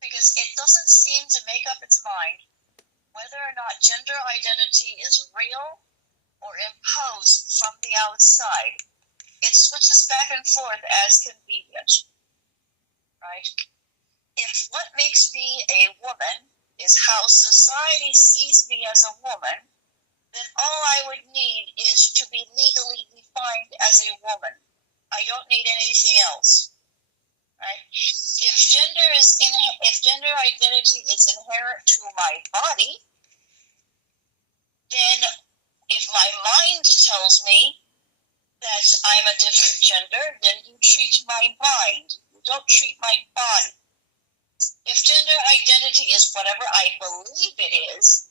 because it doesn't seem to make up its mind whether or not gender identity is real or imposed from the outside. It switches back and forth as convenient, right? If what makes me a woman is how society sees me as a woman, then all I would need is to be legally defined as a woman. I don't need anything else, right? If gender identity is inherent to my body, then if my mind tells me that I'm a different gender, then you treat my mind. You don't treat my body. If gender identity is whatever I believe it is,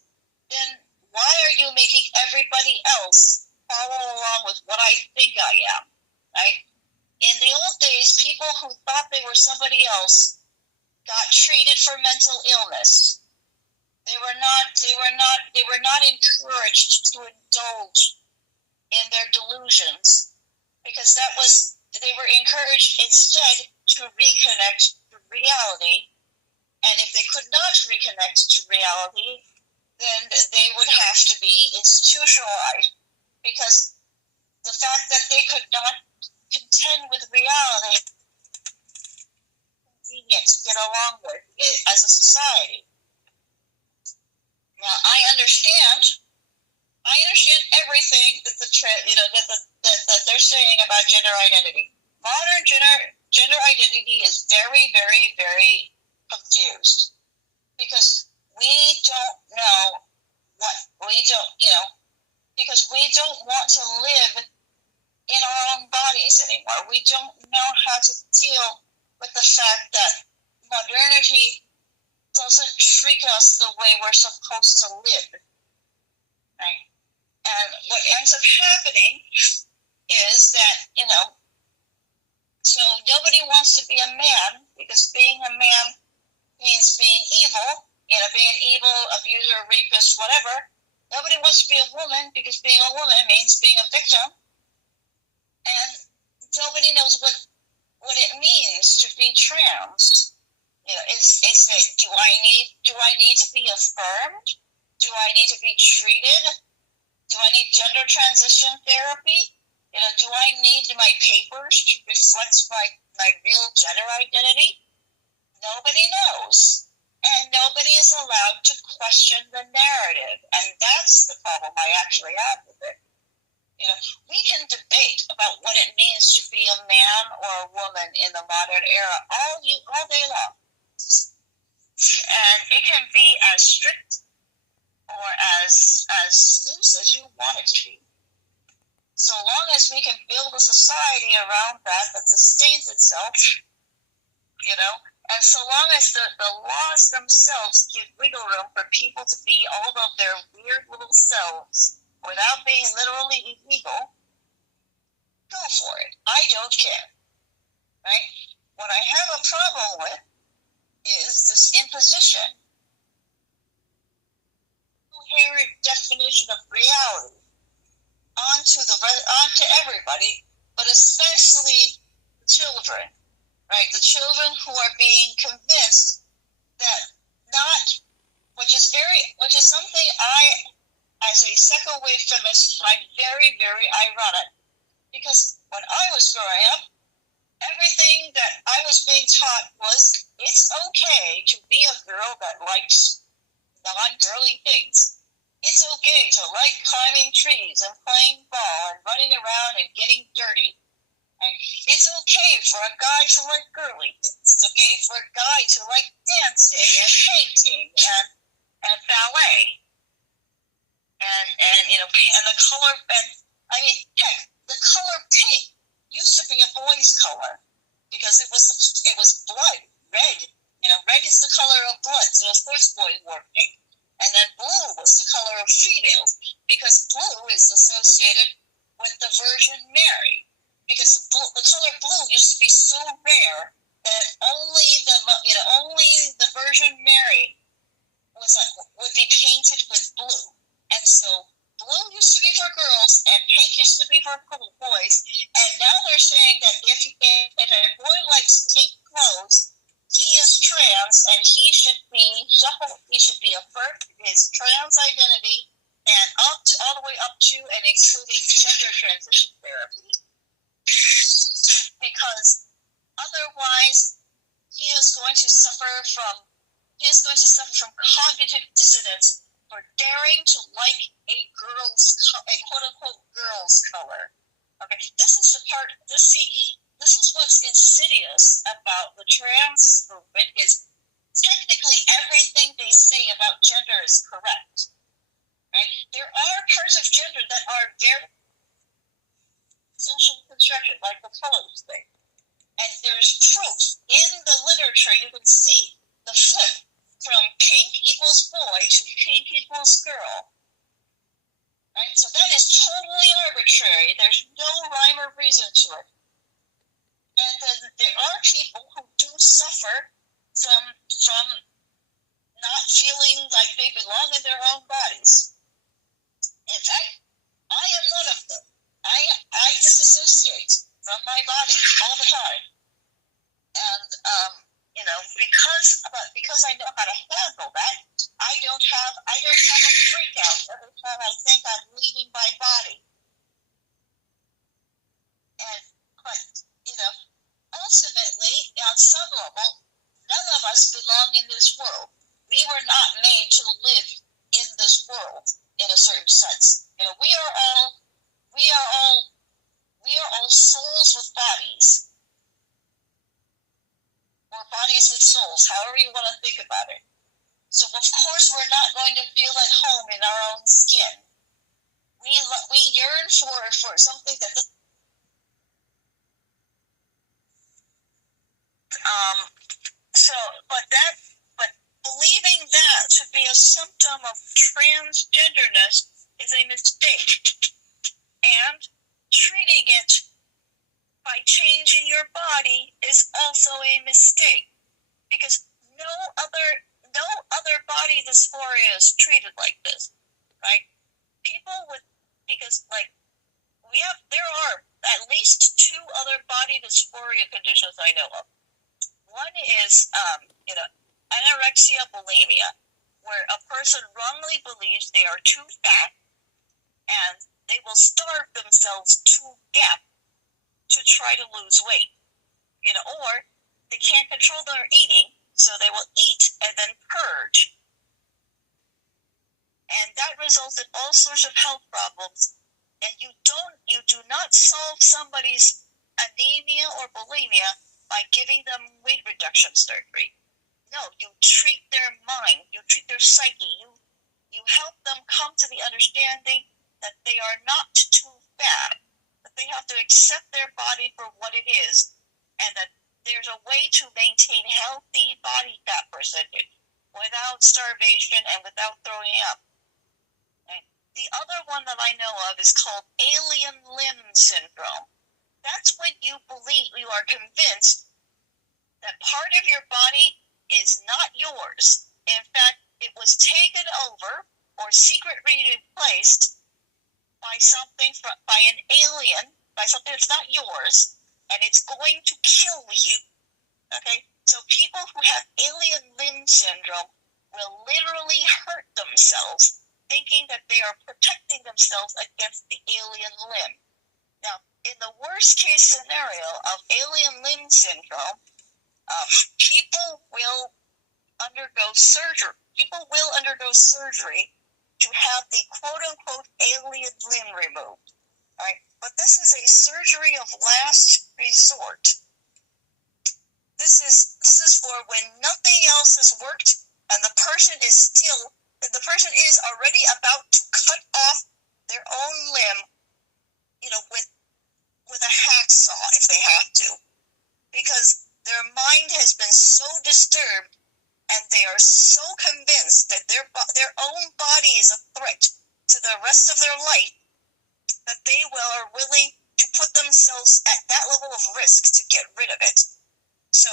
then why are you making everybody else follow along with what I think I am, right? In the old days, people who thought they were somebody else got treated for mental illness. They were not encouraged to indulge in their delusions, because they were encouraged instead to reconnect to reality. And if they could not reconnect to reality, then they would have to be institutionalized, because the fact that they could not contend with reality is convenient to get along with as a society. Now, I understand everything that that they're saying about gender identity. Modern gender identity is very, very, very confused, because we don't know because we don't want to live in our own bodies anymore. We don't know how to deal with the fact that modernity doesn't treat us the way we're supposed to live, right? And what ends up happening is that, so nobody wants to be a man, because being a man means being evil, being evil, abuser, rapist, whatever. Nobody wants to be a woman, because being a woman means being a victim. And nobody knows what it means to be trans. Is it, do I need to be affirmed? Do I need to be treated? Do I need gender transition therapy? Do I need my papers to reflect my real gender identity? Nobody knows. And nobody is allowed to question the narrative. And that's the problem I actually have with it. We can debate about what it means to be a man or a woman in the modern era all day long. And it can be as strict or as loose as you want it to be. So long as we can build a society around that sustains itself, and so long as the laws themselves give wiggle room for people to be all of their weird little selves without being literally illegal, go for it. I don't care, right? What I have a problem with is this imposition, inherent definition of reality onto everybody, but especially the children, right? The children who are being convinced that which is something I, as a second wave feminist, find very, very ironic, because when I was growing up, everything that I was being taught was it's okay to be a girl that likes non-girly things. It's okay to like climbing trees and playing ball and running around and getting dirty. And it's okay for a guy to like girly things. It's okay for a guy to like dancing and painting and ballet. And the color, heck, the color pink used to be a boy's color, because it was blood, red. Red is the color of blood, so of course boys wore pink. And then blue was the color of females, because blue is associated with the Virgin Mary. Because the color blue used to be so rare that only the Virgin Mary would be painted with blue. And so blue used to be for girls and pink used to be for boys. And now they're saying that if a boy likes pink clothes, identity and all the way up to and including gender transition therapy. Because otherwise, he is going to suffer from cognitive dissonance for daring to like a quote-unquote girl's color. Okay, this is what's insidious about the trans movement is technically everything they say about gender is correct. Right? There are parts of gender that are very social construction, like the colors thing. And there's truth. In the literature, you can see the flip from pink equals boy to pink equals girl. Right? So that is totally arbitrary. There's no rhyme or reason to it. And then there are people who do suffer from not feeling like they belong in their own bodies. In fact, I am one of them. I disassociate from my body all the time. And, because I know how to handle that, I don't have a freak out every time I think I'm leaving my body. But, ultimately, on some level, none of us belong in this world. We were not made to live in this world in a certain sense. We are all souls with bodies. Or bodies with souls, however you want to think about it. So, of course, we're not going to feel at home in our own skin. We yearn for something that... But believing that to be a symptom of transgenderness is a mistake. And treating it by changing your body is also a mistake, because no other body dysphoria is treated like this, right? There are at least 2 other body dysphoria conditions I know of. One is anorexia bulimia, where a person wrongly believes they are too fat and they will starve themselves to death to try to lose weight, or they can't control their eating, so they will eat and then purge. And that results in all sorts of health problems, and you do not solve somebody's anemia or bulimia by giving them weight reduction surgery. No, you treat their mind, you treat their psyche, you help them come to the understanding that they are not too fat, that they have to accept their body for what it is, and that there's a way to maintain healthy body fat percentage without starvation and without throwing up. Okay. The other one that I know of is called alien limb syndrome. That's when you are convinced that part of your body is not yours. In fact, it was taken over or secretly replaced by an alien, by something that's not yours, and it's going to kill you. Okay? So people who have alien limb syndrome will literally hurt themselves, thinking that they are protecting themselves against the alien limb. Now, in the worst case scenario of alien limb syndrome, people will undergo surgery. People will undergo surgery to have the quote-unquote alien limb removed. All right? But this is a surgery of last resort. This is for when nothing else has worked and the person is already about to cut off their own limb, with a hacksaw if they have to, because their mind has been so disturbed and they are so convinced that their own body is a threat to the rest of their life that they are willing to put themselves at that level of risk to get rid of it. So,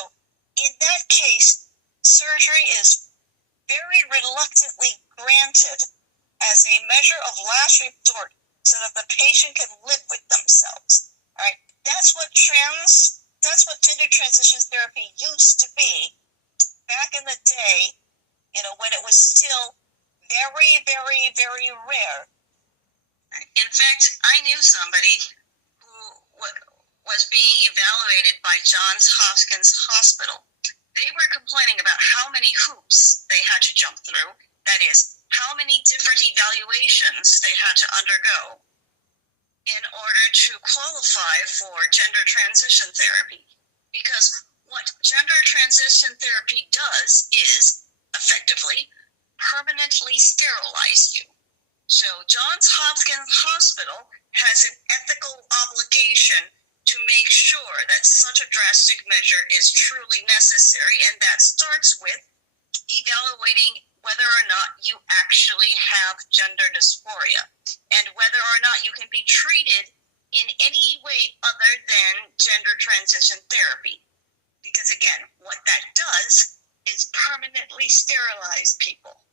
in that case, surgery is very reluctantly granted as a measure of last resort so that the patient can live with themselves. All right? That's what gender transition therapy used to be back in the day, when it was still very, very, very rare. In fact, I knew somebody who was being evaluated by Johns Hopkins Hospital. They were complaining about how many hoops they had to jump through. That is, how many different evaluations they had to undergo in order to qualify for gender transition therapy. Because what gender transition therapy does is, effectively, permanently sterilize you. So Johns Hopkins Hospital has an ethical obligation to make sure that such a drastic measure is truly necessary, and that starts with evaluating whether or not you actually have gender dysphoria and whether or not you can be treated in any way other than gender transition therapy. Because again, what that does is permanently sterilize people.